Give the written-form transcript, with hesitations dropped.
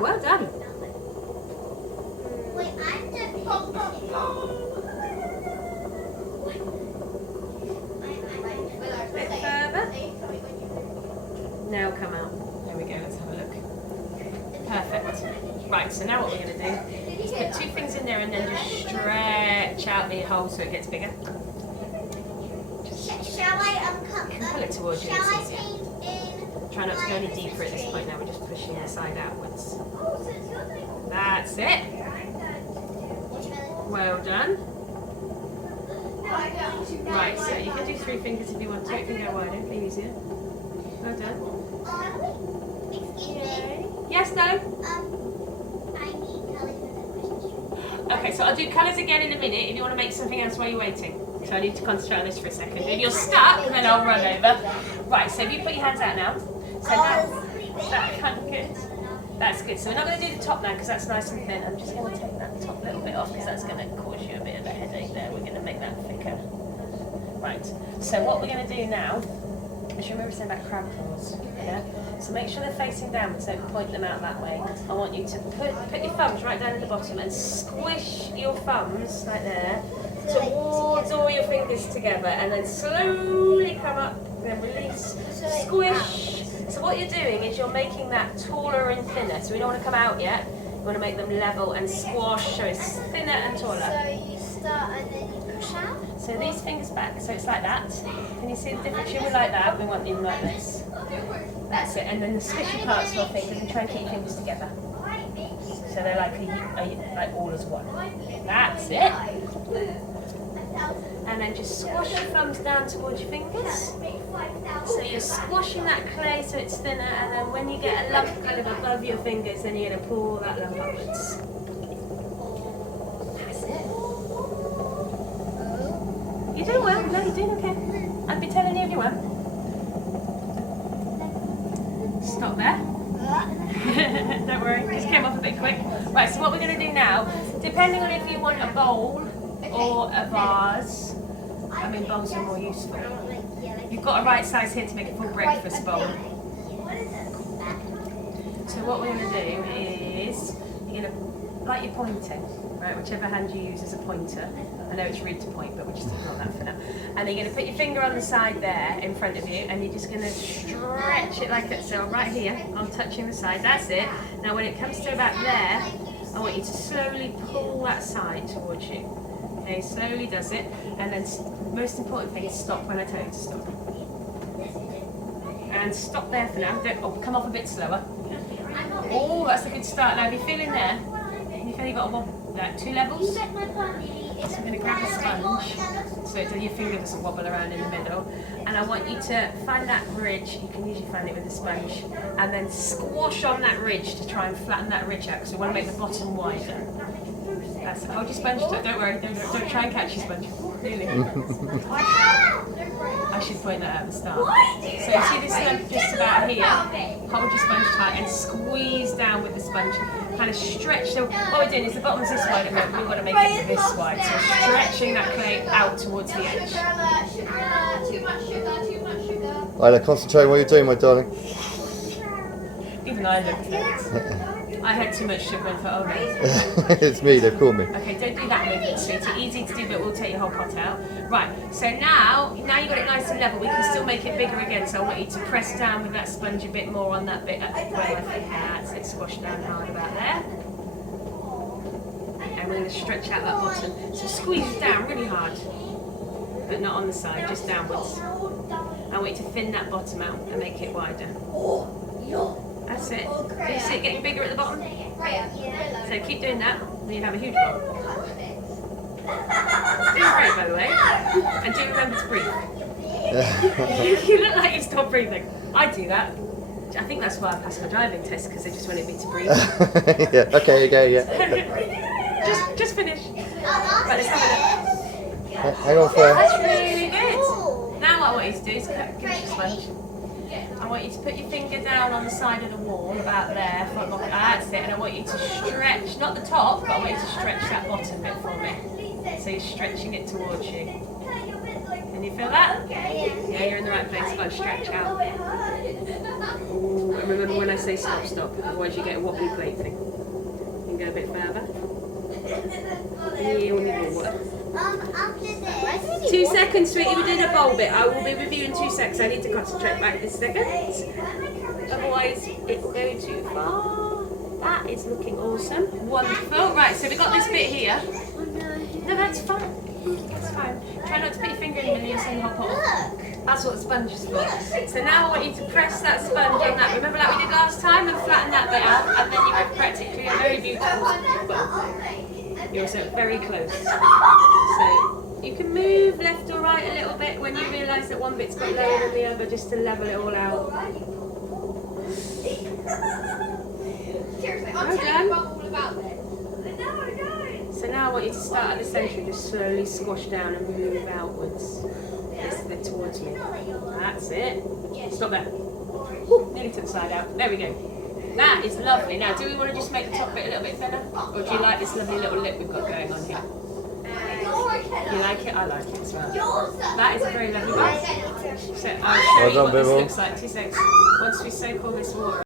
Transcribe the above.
go, well done. Wait, I'm just A bit further. Now come out. There we go, let's have a look. Perfect. Right, so now what we're going to do is put 2 things in there and then just stretch out the hole so it gets bigger. Shall I You can pull it towards you, Shall I it's easier. paint in? Try not to go any deeper at this point now, we're just pushing the side outwards. Oh, so it's your thing. That's it. Well done. Right, so you can do 3 fingers if you want to. You can go wider, be easier. Well done. Excuse me. Yes, no? I need colours for the Okay, so I'll do colours again in a minute if you want to make something else while you're waiting. So I need to concentrate on this for a second. If you're stuck, then I'll run over. Right, so if you put your hands out now. So now, that's kind of good. That's good. So we're not going to do the top now because that's nice and thin. I'm just going to take that top little bit off because that's going to cause you a bit of a headache there. We're going to make that thicker. Right, so what we're going to do now is remember saying about crab claws. Yeah? So make sure they're facing downwards, don't point them out that way. I want you to put your thumbs right down at the bottom and squish your thumbs like there towards all your fingers together and then slowly come up, then release, squish. So what you're doing is you're making that taller and thinner. So we don't want to come out yet. You want to make them level and squash so it's thinner and taller. So you start and then you push out? So these fingers back, so it's like that. Can you see the difference? You were like that, we want them like this. That's it. And then the squishy parts of your fingers and try and keep your fingers together. So they're like like all as one. That's it. And then just squash your thumbs down towards your fingers. So you're squashing that clay so it's thinner, and then when you get a lump kind of above your fingers, then you're going to pull that lump upwards. That's it. You're doing well. No, you're doing okay. I'd be telling you if you weren't. Stop there. Don't worry, just came off a bit quick. Right, so what we're going to do now, depending on if you want a bowl or a vase, I mean bowls are more useful. You've got a right size here to make a full breakfast bowl. So what we're going to do is, you're going to, like you're pointing, right, whichever hand you use as a pointer. I know it's rude to point, but we'll just ignore that for now. And then you're going to put your finger on the side there in front of you, and you're just going to stretch it like that. So right here, I'm touching the side, that's it. Now when it comes to about there, I want you to slowly pull that side towards you. Okay, slowly does it. And then most important thing is stop when I tell you to stop. And stop there for now. Don't, come off a bit slower. Oh, that's a good start. Now if you're feeling there, you've only got like 2 levels. So I'm going to grab a sponge so your finger doesn't wobble around in the middle. And I want you to find that ridge. You can usually find it with a sponge. And then squash on that ridge to try and flatten that ridge out because we want to make the bottom wider. That's it. Hold your sponge tight. Don't worry. Don't try and catch your sponge. Really. I should point that out at the start. So you see this lump just about here? Hold your sponge tight and squeeze down with the sponge. Kind of stretch. So what we're doing is the bottom's this wide and we've got to make it this wide. So stretching that clay out towards the edge. Too much sugar. Isla, concentrate on what you're doing, my darling. Even I looked at it. I had too much sugar and thought, oh no. It's me, they've called me. Okay, don't do that movement, sweetie. Easy to do, but we'll take your whole pot out. Right, so now you've got it nice and level. We can still make it bigger again, so I want you to press down with that sponge a bit more on that bit at the point. That's it, squash down hard about there. And we're going to stretch out that bottom. So squeeze it down really hard, but not on the side, just downwards. I want you to thin that bottom out and make it wider. That's it. Can you see it getting bigger at the bottom? So keep doing that, and you have a huge bowl. Doing great, by the way. And do remember to breathe. You look like you stopped breathing. I do that. I think that's why I passed my driving test, because they just wanted me to breathe. Yeah, okay, you go, yeah. just finish. Right, let's have a look. Hang on for That's really good. Now what I want you to do is give me a sponge. I want you to put your finger down on the side of the wall, about there. That's it. And I want you to stretch, not the top, but I want you to stretch that bottom bit for me. So you're stretching it towards you. Can you feel that? Yeah, you're in the right place. You've got to stretch out. Ooh, and remember when I say stop, stop. Otherwise you get a wobbly plate thing. You can go a bit further. Yeah, we need more water. After this. 2 seconds, sweetie. We're doing a bowl bit. I will be with you in 2 seconds. I need to concentrate back this second. Otherwise, it will go too far. That is looking awesome. Wonderful. Right, so we've got this bit here. No, that's fine. That's fine. Try not to put your finger in the middle of the hot pot. That's what the sponge is for. So now I want you to press that sponge on that. Remember like we did last time, and flatten that bit out, and then you have practically a very beautiful bowl. You're also very close. So you can move left or right a little bit when you realise that one bit's got lower than the other, just to level it all out. Seriously, Well I'm telling you done. all about this. So now I want you to start at the centre and just slowly squash down and move outwards. This bit towards me. That's it. Stop there. Woo, nearly to the side out. There we go. That is lovely. Now, do we want to just make the top bit a little bit thinner? Or do you like this lovely little lip we've got going on here? You like it? I like it as well. That is a very lovely one. So I'll show you what this looks like. 2 seconds. Once we soak all this water